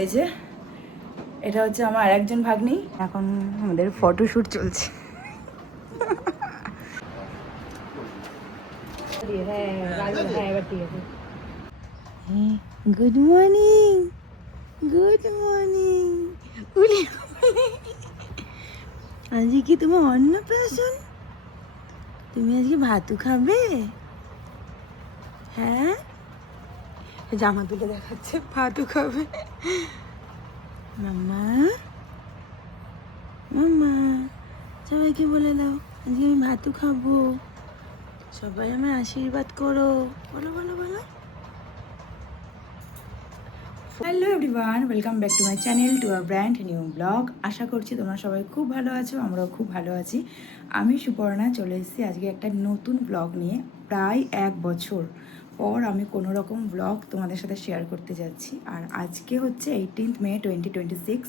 এই যে এটা হচ্ছে আমার আরেকজন ভাগ্নি, এখন আমাদের ফটোশুট চলছে। Good morning, good morning. আজকে কি তোমার অন্নপ্রাশন? তুমি আজকে ভাতু খাবে? হ্যাঁ, জামা তুলে দেখাচ্ছে, ভাতু খাবে। মাম্মা, মাম্মা, সবাইকে বলে দাও আজকে আমি ভাতু খাবো, সবাই আমার আশীর্বাদ করো। বলো বলো বলো। Hello everyone, welcome back to my channel, to our brand new blog. আশা করছি তোমরা সবাই খুব ভালো আছো, আমরাও খুব ভালো আছি। আমি সুপর্ণা চলে এসেছি আজকে একটা নতুন ব্লগ নিয়ে। প্রায় 1 বছর পর আমি কোনো রকম ব্লগ তোমাদের সাথে শেয়ার করতে যাচ্ছি। আর আজকে হচ্ছে 18 মে 2026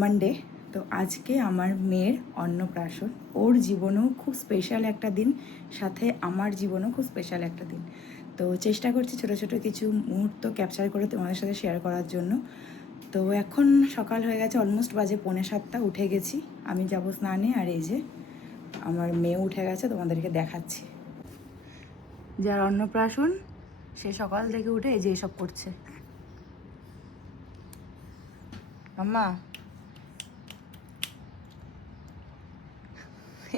মানডে। তো আজকে আমার মেয়ের অন্নপ্রাশন। ওর জীবনেও খুব স্পেশাল একটা দিন, সাথে আমার জীবনেও খুব স্পেশাল একটা দিন। তো চেষ্টা করছি ছোটো ছোটো কিছু মুহূর্ত ক্যাপচার করে তোমাদের সাথে শেয়ার করার জন্য। তো এখন সকাল হয়ে গেছে, অলমোস্ট বাজে 6:45, উঠে গেছি। আমি যাব স্নানে, আর এই যে আমার মেয়ে উঠে গেছে, তোমাদেরকে দেখাচ্ছি। যার অন্নপ্রাশন সে সকাল থেকে উঠে এই যে এসব করছে। আম্মা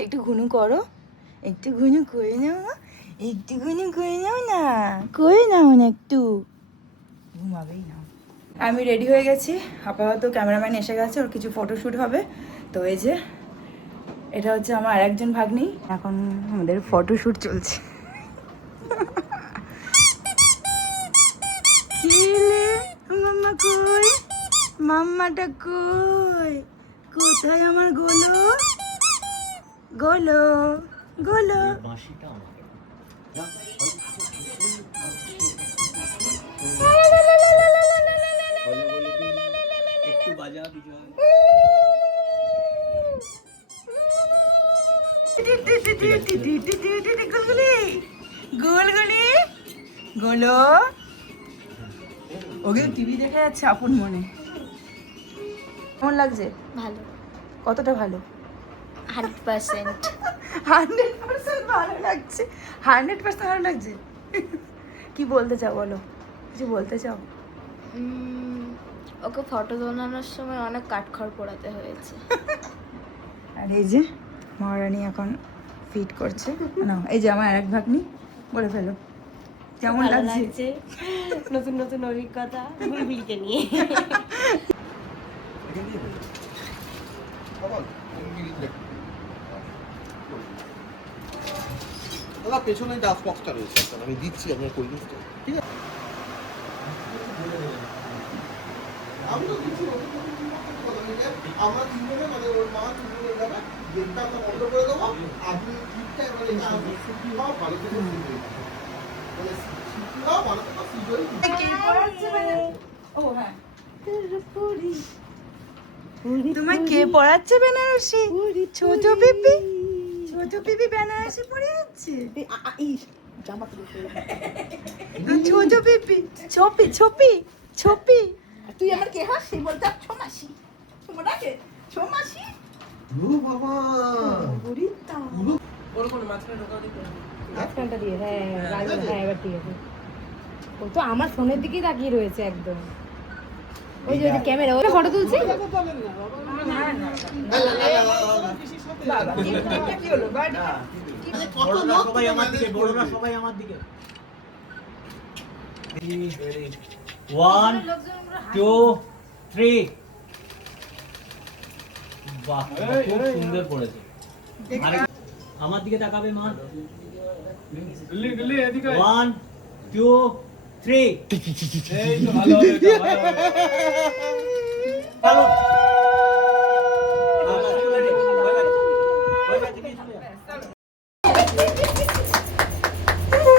একটু ঘুনু করো, একটু ঘুনু করে নাও না, একটু ঘুনু করে নাও না, করে নাও না, একটু ঘুমাবেই না। আমি রেডি হয়ে গেছি, আপাতত ক্যামেরাম্যান এসে গেছে, ওর কিছু ফটোশ্যুট হবে। তো এই যে এটা হচ্ছে আমার আরেকজন ভাগ্নি, এখন আমাদের ফটোশ্যুট চলছে। খেলে মাম্মা কই, মাম্মাটা কই, কোথায় আমার গোলো, গোলো গোলো। গোলগুলি গোলো, ওকে টিভি দেখে যাচ্ছে আপন মনে। কেমন লাগছে? ভালো, কতটা ভালো? 100%। 100% ভালো লাগছে, 100% ভালো লাগছে। কি বলতে চাও বলো, কিছু বলতে চাও? ওকে ফটো তোলানোর সময় অনেক কাঠখড় পোড়াতে হয়েছে। আর এই যে মহারানী এখন ফিট করছে না। এই যে আমার আরেক ভাগ্নি, বলে ফেলো কেমন ভালো লাগছে? নতুন নতুন অভিজ্ঞতা বুলবুলিকে নিয়ে। দাদা পেছনে ডাস্ট বক্সটা রয়েছে, আমি দিচ্ছি আপনার কোল্ড ড্রিঙ্কসটা, ঠিক আছে? আমি তো দিচ্ছি, আমরা তিনজনে মানে ওর মা তিনজনে যাবে, গেটটা আমরা বন্ধ করে দেবো, আপনি ঠিকটা এবারে সব ভালো করে শিখবে, মানে শিখলাও ভালো করে শিখবে। ও হ্যাঁ, তোমায় কে পড়াচ্ছে বেনারসি? ছোট পিপি, ছোট পিপি বেনারসি পড়ে যাচ্ছে। ছোট পিপি, ছোপি ছোপি ছোপি। তুই আমার কে হাস সেই বলতে ছমাসি তোমার আগে ছমাসি ও বাবা গরিবটা ওর কোন মাঝখানে ঢোকাও দিতে মাঝখানটা দিয়ে, হ্যাঁ হ্যাঁ এবার ঠিক আছে। ও তো আমার ফোনের দিকেই তাকিয়ে রয়েছে একদম। ওই যে ক্যামেরা, ওটা ফটো তুলছি। বাবা টিপটা কি হলো? বড়রা সবাই আমার দিকে, বড়রা সবাই আমার দিকে। 1 2 3 বাহ, খুব সুন্দর পড়েছে। আমার দিকে তাকাবে মা। 1 2 3 এই তো ভালো হবে, এটা ভালো হবে। চলো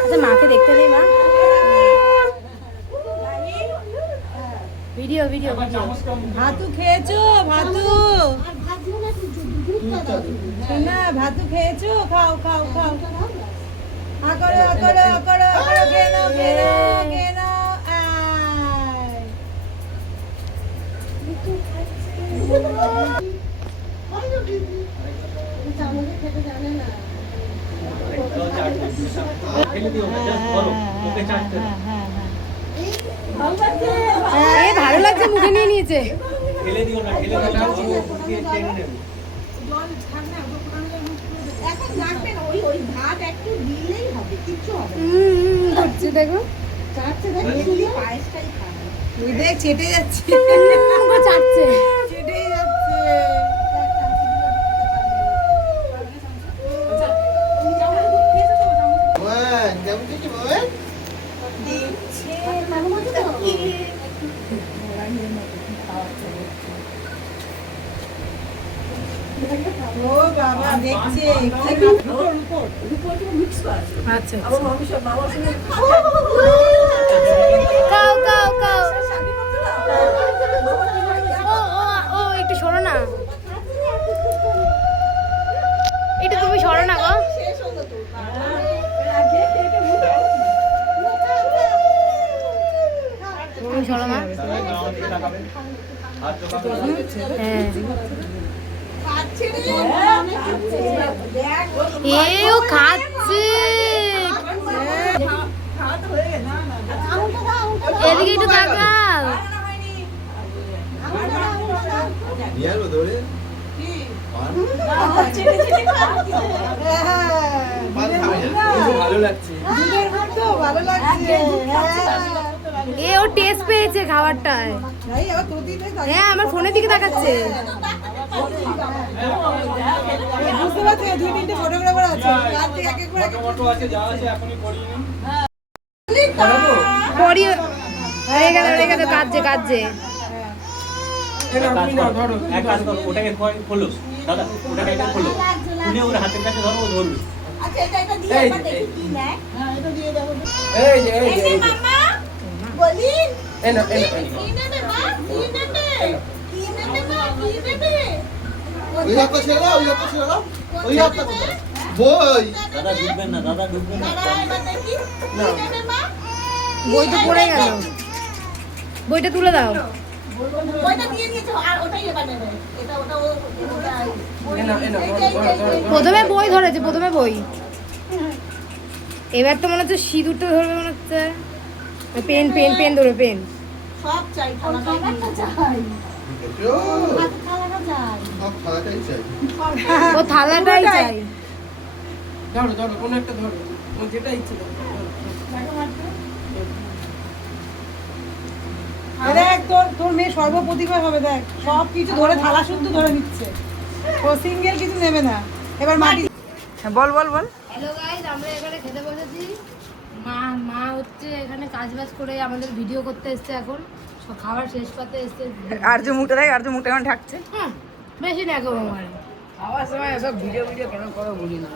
আচ্ছা মাকে দেখতে নেই মা। Video video video. ভাতু খেয়েছো? ভাতু না, ভাতু খেয়েছো? খাও খাও খাও। আকড়ো আকড়ো আকড়ো আকড়ো, খেয়ে নাও খেয়ে নাও খেয়ে নাও। ফেলে দিও না, just বলো, ওকে চাটতে দাও। এ ভালো লাগছে, মুখে নিয়ে নিয়েছে। ফেলে দিও না, ফেলে দিও না, ও ওকে টেনে নেবে। এখন লাগবে না, ওই ভাত একটু দিলেই হবে, কিচ্ছু হবে না। করছে দেখো, চাচ্ছে দেখ, এমনি পায়েসটাই খাবে। তুই দেখ ছেটে যাচ্ছে, মুখে চাটছে। ছেটে যাচ্ছে। ওই, কেমন কিছু ওই? ও বাবা দেখছে আচ্ছা কাও কাও কাও। ও ও ও একটু সরো না, এটা তুমি সরো না গো। তুমি সরো না। হাত জোগাড় করো। হ্যাঁ খাচ্ছে রে, অনেক খাচ্ছে। দেখ, এও খাচ্ছে। আঙুলটা দাও, আঙুলটা দাও। এদিকে একটু তাকাও। আঙুলটা দাও, আঙুলটা দাও। নিয়ে আসবো দৌড়ে? চেটে চেটে খাচ্ছে। পান খাবে না? ভালো লাগছে। দুধের মতো ভালো লাগছে। এ ও টেস্ট পেয়েছে খাবারটায়। এই আবার তোর দিকে তাকিয়ে হ্যাঁ আমার ফোনের দিকে তাকাচ্ছে। বুঝতে পারছি, দুই তিনটে ফটোগ্রাফার আছে, কার থেকে এক এক করে ফটো মটো আছে, যা আছে এখনই করিয়ে নিন। পরিয়ে হয়ে গেল কাজে কাজে। এক কাজ করো, ওটাকে খোলো দাদা, ওটাকে এটা খোলো, খুলে ওর হাতের কাছে ধরো, ও ধরবে। আচ্ছা, এটা দিয়ে একবার দেখি কি নেয়। এই যে এই যে এই এই যে। মামা, বলি, এই না এই না কি নেবে মা? কি নেবে? কি নেবে মা? কি নেবে? ওই হাতটা ছেড়ে দাও, ওই হাতটা ছেড়ে দাও। ওই হাতটা কোথায়? বই। দাদা ডুববেন না, দাদা ডুববেন না। দাঁড়া, এবার দেখি। কি নেবে মা? বই তো পড়ে গেল, বইটা তুলে দাও। ওইটা দিয়ে দিয়েছো, আর ওটাই এবার নেবে। এটা ওটা ও ওটা ওই এই না, এই না, এই যে, এই যে, এই যে। প্রথমে বই ধরেছে, প্রথমে বই। এবার তো মনে হচ্ছে সিঁদুরটা ধরবে, মনে হচ্ছে পেন পেন পেন ধরবে, পেন। সব চাই, থালাটা চাই। দেখো, হাতে থালাটা চাই। সব থালাটাই চাই। ও থালাটাই চাই। ধরো ধরো কোন একটা ধরো, ও যেটা ইচ্ছে ধরো। দেখ তোর মেয়ে সর্বপ্রতিভা হবে, দেখ সব কিছু ধরে থালা শুদ্ধ ধরে নিচ্ছে, ও সিঙ্গেল কিছু নেবে না। এবার মাটি বল বল বল। হ্যালো গাইস, আমরা এখানে খেতে বসেছি। মা মা হচ্ছে এখানে কাজ বাজ করে আমাদের ভিডিও করতে এসছে, এখন সব খাবার শেষ পাতে এসছে। আর যে মুখটা দেখ, আর যে মুখটা এখন ঢাকছে। হ্যাঁ বেশি না গো আমার। খাওয়ার সময় সব ভিডিও ভিডিও কেন করো বলি না,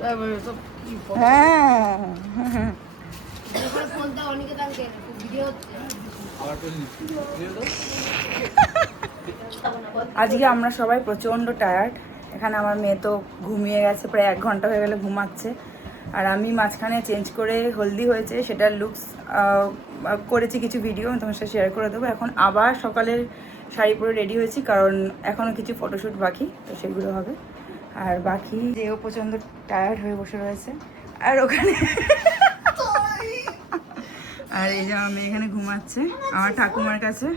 তারপরে সব কি হ্যাঁ যখন ফোনটা অনেকে তাকে ভিডিও হচ্ছে। আজকে আমরা সবাই প্রচণ্ড টায়ার্ড। এখানে আমার মেয়ে তো ঘুমিয়ে গেছে, প্রায় 1 ঘন্টা হয়ে গেলে ঘুমাচ্ছে। আর আমি মাঝখানে চেঞ্জ করে হলদি হয়েছে সেটার লুকস করেছি, কিছু ভিডিও আমি তোমার সাথে শেয়ার করে দেবো। এখন আবার সকালের শাড়ি পরে রেডি হয়েছি, কারণ এখনও কিছু ফটোশ্যুট বাকি, তো সেগুলো হবে। আর বাকি যেও প্রচণ্ড টায়ার্ড হয়ে বসে রয়েছে। আর ওখানে আর এই যে আমার মেয়ে এখানে ঘুমাচ্ছে আমার ঠাকুমার কাছে।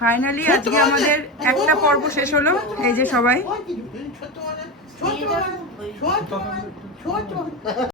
ফাইনালি আজকে আমাদের একটা পর্ব শেষ হলো। এই যে সবাই ছোট মানে ছোট, ছোট, ছোট।